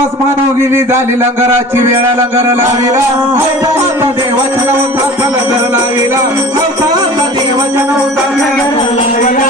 दिवस मानवगिरी झाली लंगराची वेळ लंगर लाविला अवताराचा देवाच्या नवसाचा लंगर लाविला अवताराचा देवाच्या नवसाचा लंगर लाविला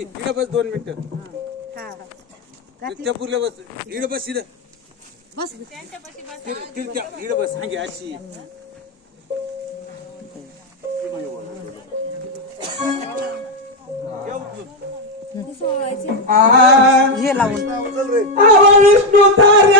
इकडे बस 2 मिनिटं चपूरला बस इकडे बस इकडे बस इकडे बस सांगे अशी विष्णू तार्या